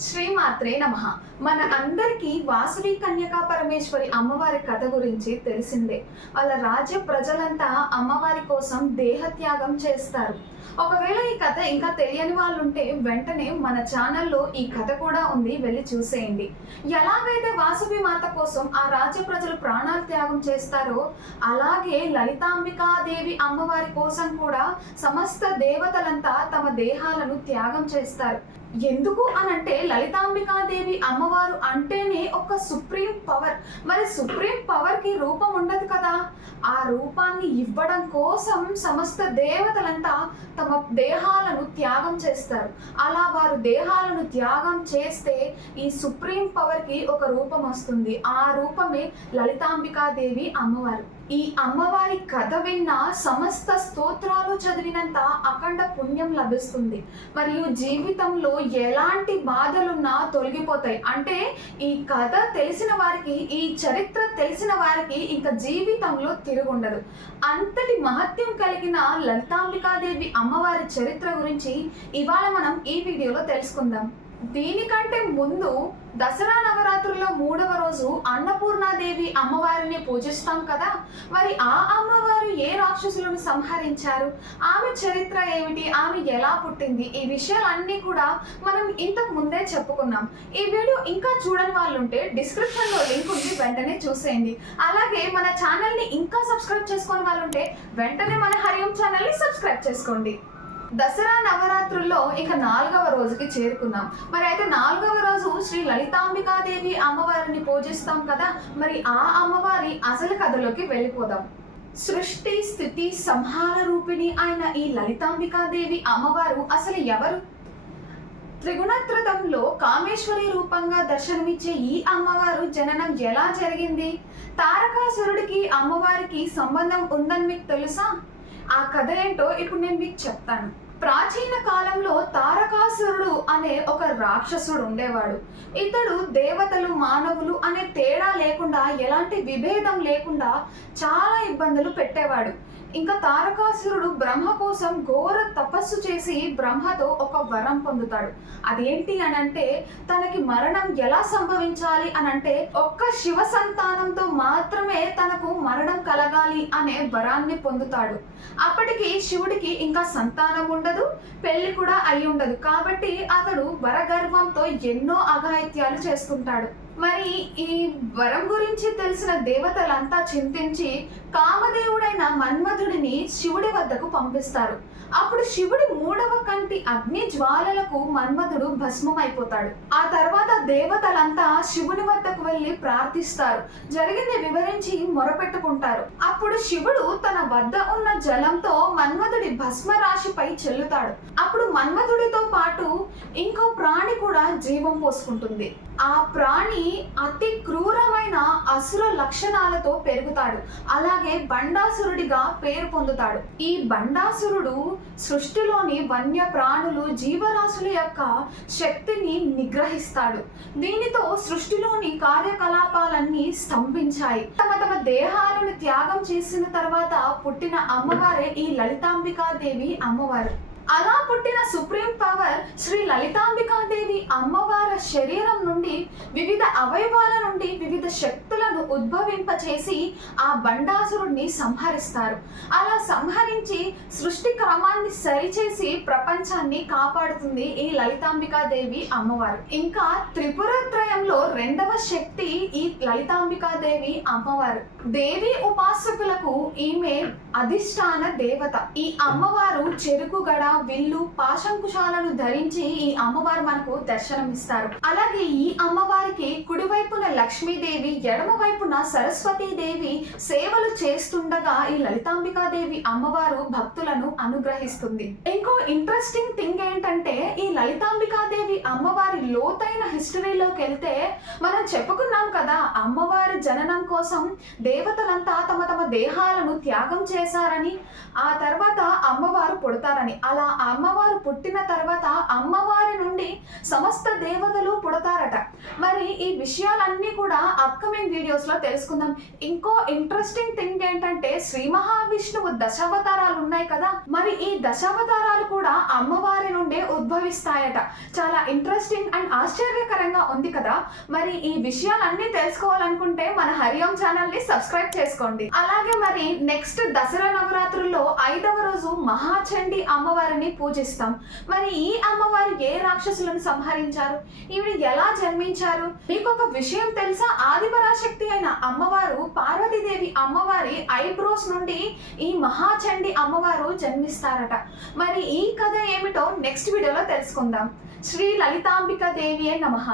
శ్రీమాత్రే నమ. మన అందరికీ వాసవి కన్యకా పరమేశ్వరి అమ్మవారి కథ గురించి తెలిసిందే. వాళ్ళ రాజ్య ప్రజలంతా అమ్మవారి కోసం దేహత్యాగం చేస్తారు. ఒకవేళ ఈ కథ ఇంకా తెలియని వాళ్ళు ఉంటే వెంటనే మన ఛానల్లో ఈ కథ కూడా ఉంది వెళ్ళి చూసేయండి. ఎలాగైతే వాసవి మాత కోసం ఆ రాజ్య ప్రజలు ప్రాణాలు త్యాగం చేస్తారో అలాగే లలితాంబికాదేవి అమ్మవారి కోసం కూడా సమస్త దేవతలంతా తమ దేహాలను త్యాగం చేస్తారు. ఎందుకు అనంటే లలితాంబికాదేవి అమ్మవారు అంటేనే ఒక సుప్రీం పవర్. మరి సుప్రీం పవర్కి రూపం ఉండదు కదా. ఆ రూపాన్ని ఇవ్వడం కోసం సమస్త దేవతలంతా తమ దేహాలను త్యాగం చేస్తారు. అలా వారు దేహాలను త్యాగం చేస్తే ఈ సుప్రీం పవర్కి ఒక రూపం వస్తుంది. ఆ రూపమే లలితాంబికాదేవి అమ్మవారు. ఈ అమ్మవారి కథ విన్న సమస్త స్తోత్రాలు చదివినంత అఖండ పుణ్యం లభిస్తుంది. మరియు జీవితంలో ఎలాంటి బాధలున్నా తొలగిపోతాయి. అంటే ఈ కథ తెలిసిన వారికి ఈ చరిత్ర తెలిసిన వారికి ఇంకా జీవితంలో తిరుగుండదు. అంతటి మహత్యం కలిగిన లలితాంబికాదేవి అమ్మవారి చరిత్ర గురించి ఇవాళ మనం ఈ వీడియోలో తెలుసుకుందాం. దీనికంటే ముందు దసరా నవరాత్రుల్లో మూడవ రోజు అన్నపూర్ణాదేవి అమ్మవారిని పూజిస్తాం కదా. మరి ఆ అమ్మవారు ఏ రాక్షసులను సంహరించారు? ఆమె చరిత్ర ఏమిటి? ఆమె ఎలా పుట్టింది? ఈ విషయాలన్నీ కూడా మనం ఇంతకు ముందే చెప్పుకున్నాం. ఈ వీడియో ఇంకా చూడని వాళ్ళు ఉంటే డిస్క్రిప్షన్ లింక్ ఉంది వెంటనే చూసేయండి. అలాగే మన ఛానల్ని ఇంకా సబ్స్క్రైబ్ చేసుకుని వాళ్ళు ఉంటే వెంటనే మన హరియం ఛానల్ని సబ్స్క్రైబ్ చేసుకోండి. దసరా నవరాత్రుల్లో ఇక నాలుగవ రోజుకి చేరుకున్నాం. మరి అయితే నాలుగవ రోజు శ్రీ లలితాంబికాదేవి అమ్మవారిని పూజిస్తాం కదా మరి ఆ అమ్మవారి అసలు కథలోకి వెళ్ళిపోదాం. సృష్టి స్థితి సంహార రూపిణి అయిన ఈ లలితాంబికాదేవి అమ్మవారు అసలు ఎవరు? త్రిగుణత్రతంలో కామేశ్వరి రూపంగా దర్శనమిచ్చే ఈ అమ్మవారు జననం ఎలా జరిగింది? తారకాసురుడికి అమ్మవారికి సంబంధం ఉందని మీకు తెలుసా? ఆ కథ ఏంటో ఇప్పుడు నేను మీకు చెప్తాను. ప్రాచీన కాలంలో తారకాసురుడు అనే ఒక రాక్షసుడు ఉండేవాడు. ఇతడు దేవతలు మానవులు అనే తేడా లేకుండా ఎలాంటి విభేదం లేకుండా చాలా ఇబ్బందులు పెట్టేవాడు. ఇంకా తారకాసురుడు బ్రహ్మ కోసం ఘోర తపస్సు చేసి బ్రహ్మతో ఒక వరం పొందుతాడు. అదేంటి అని అంటే తనకి మరణం ఎలా సంభవించాలి అని అంటే ఒక్క శివ సంతానంతో మాత్రమే తనకు మరణం కలగాలి అనే వరాన్ని పొందుతాడు. అప్పటికి శివుడికి ఇంకా సంతానం ఉండదు పెళ్ళి కూడా అయి ఉండదు కాబట్టి అతడు వరగర్వంతో ఎన్నో అఘాయిత్యాలు చేసుకుంటాడు. మరి ఈ వరం గురించి తెలిసిన దేవతలంతా చింతించి కామదేవుడైన మన్మధుడిని శివుడి వద్దకు పంపిస్తారు. అప్పుడు శివుడి మూడవ కంటి అగ్ని జ్వాలలకు మన్మధుడు భస్మమైపోతాడు. ఆ తర్వాత దేవతలంతా శివుని వద్దకు వెళ్ళి ప్రార్థిస్తారు. జరిగింది వివరించి మొరపెట్టుకుంటారు. అప్పుడు శివుడు తన వద్ద ఉన్న జలంతో మన్మధుడి భస్మ రాశిపై చెల్లుతాడు. అప్పుడు మన్మధుడితో పాటు ఇంకో ప్రాణి కూడా జీవం పోసుకుంటుంది. ఆ ప్రాణి అతి క్రూరమైన అసుర లక్షణాలతో పెరుగుతాడు. అలాగే బండాసురుడిగా పేరు పొందుతాడు. ఈ బండాసురుడు సృష్టిలోని వన్య ప్రాణులు జీవరాశుల యొక్క శక్తిని నిగ్రహిస్తాడు. దీనితో సృష్టిలోని కార్యకలాపాలన్నీ స్తంభించాయి. తమ తమ దేహాలను త్యాగం చేసిన తర్వాత పుట్టిన అమ్మవారే ఈ లలితాంబికాదేవి అమ్మవారు. అలా పుట్టిన సుప్రీం పవర్ శ్రీ లలితాంబికాదేవి అమ్మవారి శరీరం నుండి వివిధ అవయవాల నుండి వివిధ శక్తులను ఉద్భవింపచేసి ఆ బండాసురుణ్ణి సంహరిస్తారు. అలా సంహరించి సృష్టి క్రమాన్ని సరిచేసి ప్రపంచాన్ని కాపాడుతుంది ఈ లలితాంబికాదేవి అమ్మవారు. ఇంకా త్రిపురత్రయంలో రెండవ శక్తి ఈ లలితాంబికాదేవి అమ్మవారు. దేవి ఉపాసకులకు ఈమె అధిష్టాన దేవత. ఈ అమ్మవారు చెరుకుగడ విల్లు పాశంకుశాలను ధరించి ఈ అమ్మవారు మనకు దర్శనమిస్తారు. అలాగే ఈ అమ్మవారికి కుడివైపున లక్ష్మీదేవి ఎడమ వైపున సరస్వతీదేవి సేవలు చేస్తుండగా ఈ లలితాంబికాదేవి అమ్మవారు భక్తులను అనుగ్రహిస్తుంది. ఇంకో ఇంట్రెస్టింగ్ థింగ్ ఏంటంటే ఈ లలితాంబికాదేవి అమ్మవారి లోతైన హిస్టరీలోకి వెళ్తే మనం చెప్పుకున్నాం కదా అమ్మవారి జననం కోసం దేవతలంతా తమ తమ దేహాలను త్యాగం చేశారని. ఆ తర్వాత అమ్మవారు పుడతారని. అలా అమ్మవారు పుట్టిన తర్వాత అమ్మవారి నుండి సమస్త దేవతలు పుడతారట. మరి ఈ విషయాలన్నీ కూడా అప్కమింగ్ వీడియోస్లో తెలుసుకుందాం. ఇంకో ఇంట్రెస్టింగ్ థింగ్ ఏంటంటే శ్రీ మహావిష్ణువు దశావతారాలు ఉన్నాయి కదా? మరి ఈ దశావతారాలు కూడా అమ్మవారి నుండే ఉద్భవిస్తాయట. చాలా ఇంట్రెస్టింగ్ అండ్ ఆశ్చర్యకరంగా ఉంది కదా? మరి ఈ విషయాలన్నీ తెలుసుకోవాలనుకుంటే మన హరిఓం ఛానల్ని సబ్స్క్రైబ్ చేసుకోండి. అలాగే మరి నెక్స్ట్ దసరా నవరాత్రుల్లో ఐదవ రోజు చండి అమ్మవారిని పూజిస్తాం. మరి ఈ అమ్మవారు ఏ రాక్షసులను సంహరించారు? ఈవిడ ఎలా జన్మించారు? మీకు ఒక విషయం తెలుసా? ఆదిపరాశక్తి అయిన అమ్మవారు పార్వతీదేవి అమ్మవారి ఐబ్రోస్ నుండి ఈ మహాచండి అమ్మవారు జన్మిస్తారట. మరి ఈ కథ ఏమిటో నెక్స్ట్ వీడియోలో తెలుసుకుందాం. శ్రీ లలితాంబిక దేవి నమః.